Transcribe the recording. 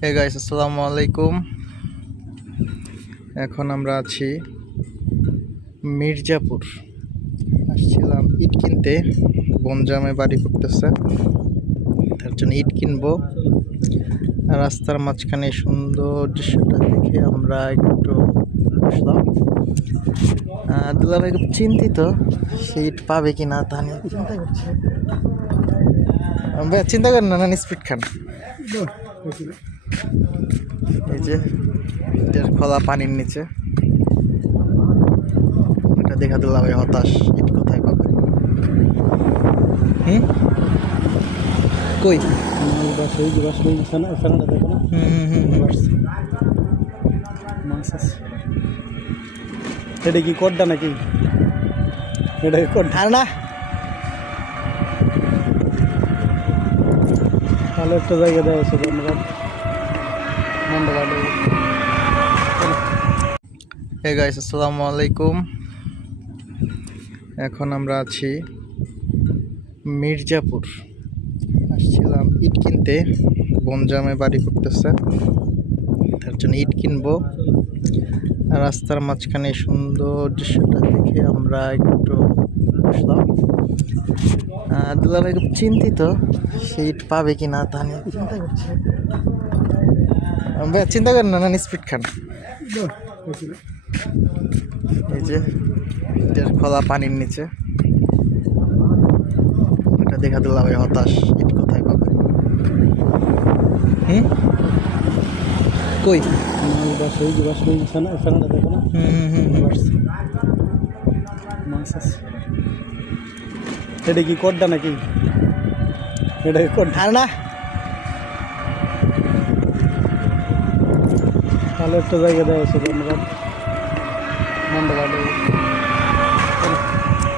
Hey guys, আসসালামু আলাইকুম। এখন আমরা আছি মির্জাপুর। আসছিলাম ইট কিনতে, বনজামে বাড়ি করতেছে, তার জন্য ইট কিনবো। রাস্তার মাঝখানে সুন্দর দৃশ্যটা দেখে আমরা একটু বসলাম। দুলাভাই খুব চিন্তিত, সে ইট পাবে কিনা তা নিয়ে চিন্তা করছে। ভাই চিন্তা করেন না, স্পিড খান। এই যে ইটের খোলা পানির নিচে, এটা দেখা দিলাম হতাশ, ইট কোথায় পাবে। কই এটা কি কোডটা নাকি? এটা কোড আর না, ভালো একটা জায়গা দেওয়া আছে ধন্যবাদ। হে গাইস, আসসালামু আলাইকুম। এখন আমরা আছি মির্জাপুর। আসছিলাম ইট কিনতে, বনজামে বাড়ি করতেছে, তার জন্য ইট কিনবো। রাস্তার মাঝখানে সুন্দর দৃশ্যটা দেখে আমরা একটু বসলাম। দুলাভাই খুব চিন্তিত, সে ইট পাবে কিনা তা নিয়ে চিন্তা করছে। ভাই চিন্তা করেন না, স্পিড খান। এই যে ইটের খোলা পানির নিচে, এটা দেখা দিলাম হতাশ, ইট কোথায় পাবে। কই এটা কি কোডটা নাকি? এটা কোড আর না, ভালো একটা জায়গা দেওয়া আছে ধন্যবাদ।